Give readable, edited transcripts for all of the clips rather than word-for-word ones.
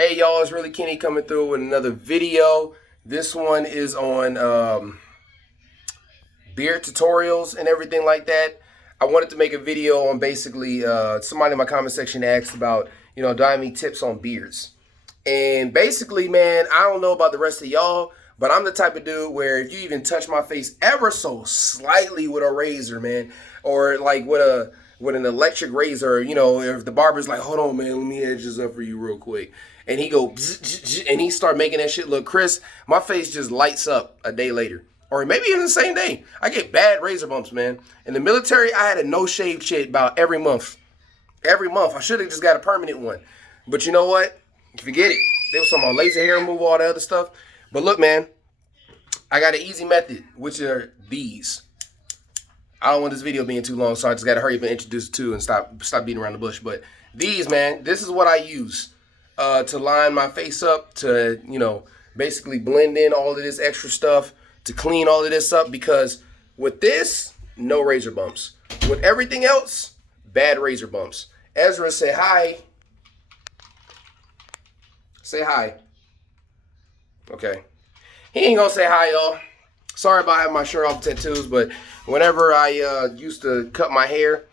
Hey y'all, it's really Kenny coming through with another video. This one is on beard tutorials and everything like that. I wanted to make a video on basically somebody in my comment section asked about, do I have any tips on beards? And basically, man, I don't know about the rest of y'all, but I'm the type of dude where if you even touch my face ever so slightly with a razor, man, or like with an electric razor, if the barber's like, hold on, man, let me edge this up for you real quick. And he go, and he start making that shit look crisp, my face just lights up a day later. Or maybe even the same day. I get bad razor bumps, man. In the military, I had a no-shave shit about every month. Every month. I should have just got a permanent one. But you know what? Forget it. There was some on laser hair removal, all the other stuff. But look, man, I got an easy method, which are these. I don't want this video being too long, so I just got to hurry up and introduce it to and stop beating around the bush. But these, man, this is what I use to line my face up, to, basically blend in all of this extra stuff, to clean all of this up, because with this, no razor bumps. With everything else, bad razor bumps. Ezra, say hi. Say hi. Okay. He ain't gonna say hi, y'all. Sorry about having my shirt off, tattoos, but whenever I used to cut my hair,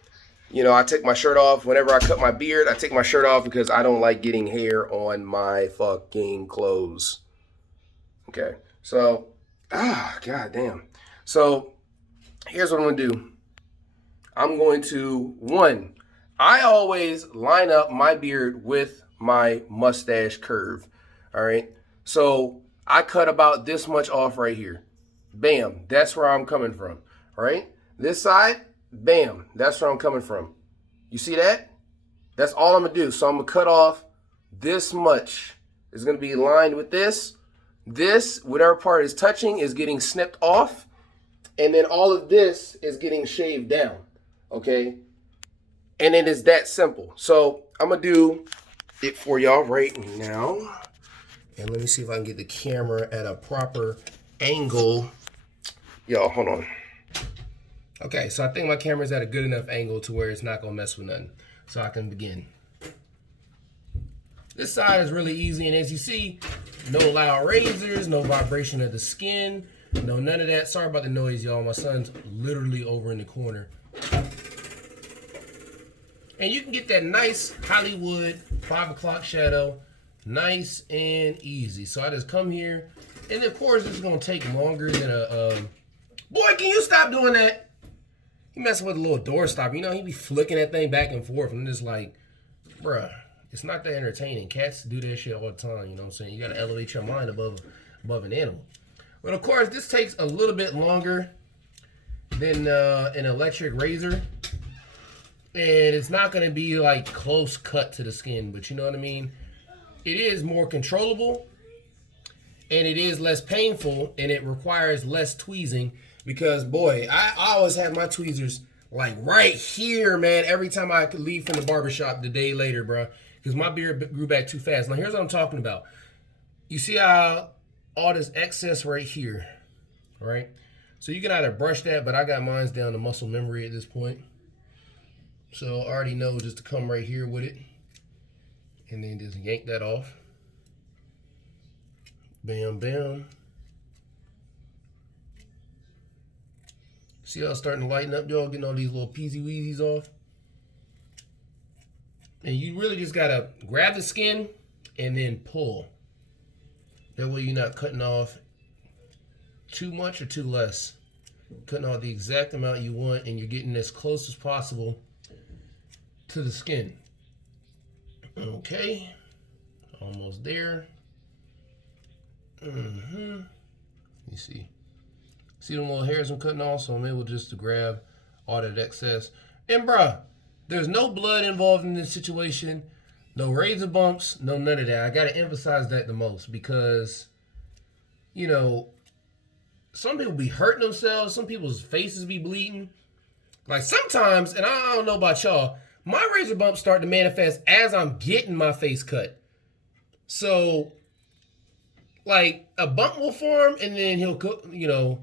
I take my shirt off. Whenever I cut my beard, I take my shirt off because I don't like getting hair on my fucking clothes. Okay. So, god damn. So, here's what I'm gonna do. I'm going to, I always line up my beard with my mustache curve. All right. So I cut about this much off right here. Bam. That's where I'm coming from. All right. This side, bam. That's where I'm coming from. You see that? That's all I'm going to do. So I'm going to cut off this much. It's going to be lined with this. This, whatever part is touching, is getting snipped off. And then all of this is getting shaved down. Okay. And it is that simple. So I'm going to do it for y'all right now. And let me see if I can get the camera at a proper angle. Y'all, hold on. Okay, so I think my camera's at a good enough angle to where it's not going to mess with nothing. So I can begin. This side is really easy. And as you see, no loud razors, no vibration of the skin, no none of that. Sorry about the noise, y'all. My son's literally over in the corner. And you can get that nice Hollywood 5 o'clock shadow, nice and easy. So I just come here, and of course it's gonna take longer than a, boy, can you stop doing that? He messing with a little door stopper. He be flicking that thing back and forth, and I'm just like, bruh, it's not that entertaining. Cats do that shit all the time, you know what I'm saying? You gotta elevate your mind above an animal. But of course, this takes a little bit longer than an electric razor. And it's not going to be like close cut to the skin, but you know what I mean? It is more controllable, and it is less painful, and it requires less tweezing because, boy, I always have my tweezers like right here, man, every time I could leave from the barbershop the day later, bro, because my beard grew back too fast. Now, here's what I'm talking about. You see how all this excess right here, right? So you can either brush that, but I got mine down to muscle memory at this point. So I already know just to come right here with it and then just yank that off. Bam, bam. See how it's starting to lighten up, y'all? Getting all these little peasy weezies off. And you really just gotta grab the skin and then pull. That way you're not cutting off too much or too less. Cutting off the exact amount you want, and you're getting as close as possible to the skin. Okay, almost there. You see them little hairs I'm cutting off, so I'm able just to grab all that excess. And bruh, there's no blood involved in this situation, no razor bumps, no none of that. I gotta emphasize that the most because, some people be hurting themselves, some people's faces be bleeding. Like sometimes, and I don't know about y'all, my razor bumps start to manifest as I'm getting my face cut. So, like, a bump will form, and then he'll cook, when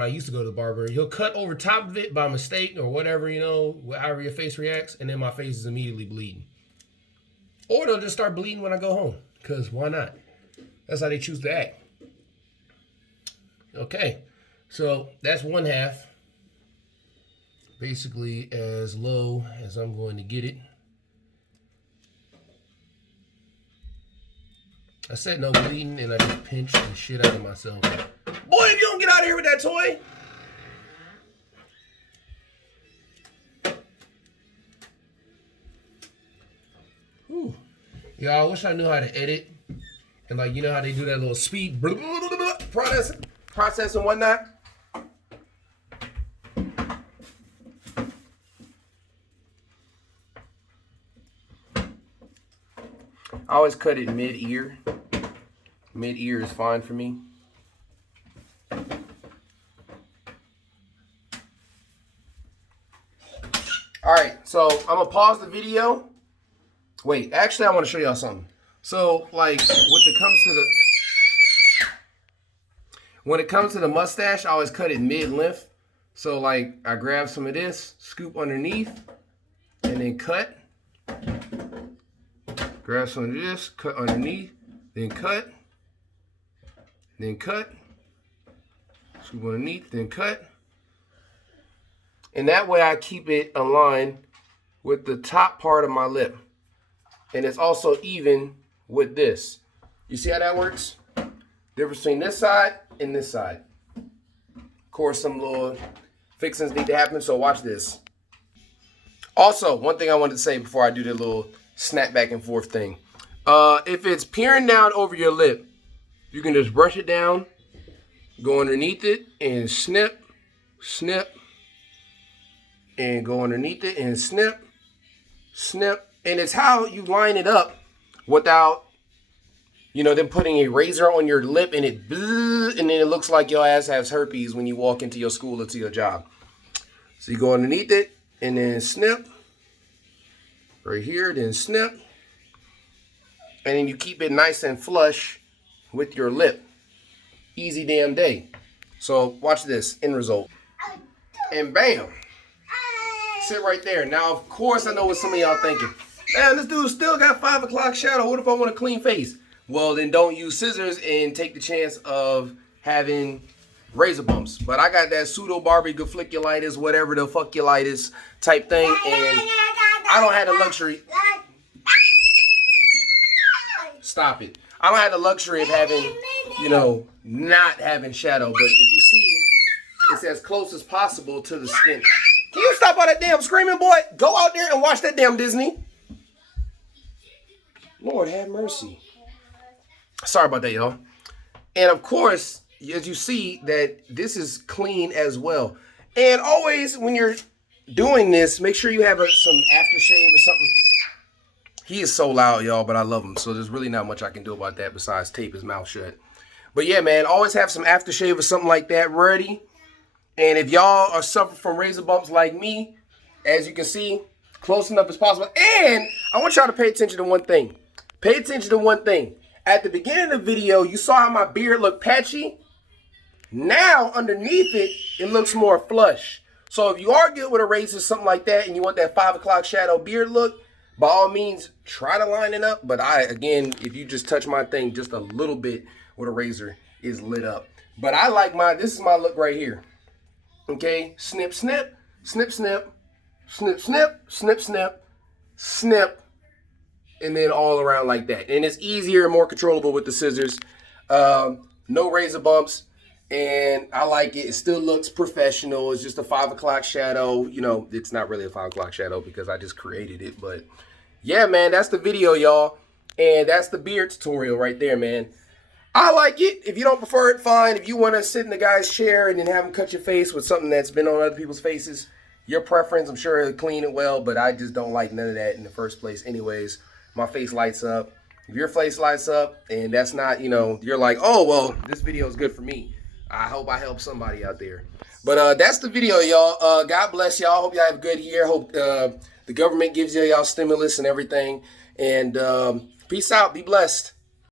I used to go to the barber, he'll cut over top of it by mistake or whatever, however your face reacts, and then my face is immediately bleeding. Or they'll just start bleeding when I go home, because why not? That's how they choose to act. Okay, so that's one half. Basically as low as I'm going to get it. I said no bleeding, and I just pinched the shit out of myself. Boy, if you don't get out of here with that toy. Whew. Y'all, I wish I knew how to edit. And like, you know how they do that little speed process and whatnot? I always cut it mid-ear. Mid-ear is fine for me. Alright, so I'm going to pause the video. Wait, actually I want to show y'all something. So, like, when it comes to the mustache, I always cut it mid-length. So, like, I grab some of this, scoop underneath, and then cut. Grab some of this, cut underneath, then cut, scoop underneath, then cut. And that way I keep it aligned with the top part of my lip. And it's also even with this. You see how that works? Difference between this side and this side. Of course, some little fixings need to happen, so watch this. Also, one thing I wanted to say before I do the little snap back and forth thing. If it's peering down over your lip, you can just brush it down, go underneath it, and snip, snip, and go underneath it, and snip, snip. And it's how you line it up without, you know, them putting a razor on your lip and it, and then it looks like your ass has herpes when you walk into your school or to your job. So you go underneath it, and then snip. Right here, then snip. And then you keep it nice and flush with your lip. Easy damn day. So watch this end result. And bam. Sit right there. Now, of course, I know what some of y'all thinking. Man, this dude still got 5 o'clock shadow. What if I want a clean face? Well, then don't use scissors and take the chance of having razor bumps. But I got that pseudo Barbie gafliculitis, whatever the fuckulitis type thing, and I don't have the luxury. Stop it. I don't have the luxury of having, you know, not having shadow. But if you see, it's as close as possible to the skin. Can you stop all that damn screaming, boy? Go out there and watch that damn Disney. Lord have mercy. Sorry about that, y'all. And of course, as you see, that this is clean as well. And always, when you're doing this, make sure you have some aftershave or something. He is so loud, y'all, but I love him. So there's really not much I can do about that besides tape his mouth shut. But yeah, man, always have some aftershave or something like that ready. And if y'all are suffering from razor bumps like me, as you can see, close enough as possible. And I want y'all to pay attention to one thing. Pay attention to one thing. At the beginning of the video, you saw how my beard looked patchy. Now, underneath it, it looks more flush. So if you are good with a razor, something like that, and you want that 5 o'clock shadow beard look, by all means, try to line it up. But again, if you just touch my thing just a little bit with a razor, is lit up. But I like this is my look right here. Okay, snip, snip, snip, snip, snip, snip, snip, snip, snip, and then all around like that. And it's easier and more controllable with the scissors. No razor bumps. And I like it. It still looks professional. It's just a 5 o'clock shadow. You know, it's not really a 5 o'clock shadow because I just created it. But yeah, man, that's the video, y'all. And that's the beard tutorial right there, man. I like it. If you don't prefer it, fine. If you want to sit in the guy's chair and then have him cut your face with something that's been on other people's faces, your preference. I'm sure it'll clean it well, but I just don't like none of that in the first place anyways. My face lights up. If your face lights up and that's not, you know, you're like, oh, well, this video is good for me. I hope I help somebody out there. But that's the video, y'all. God bless y'all. Hope y'all have a good year. Hope the government gives y'all stimulus and everything. And peace out. Be blessed.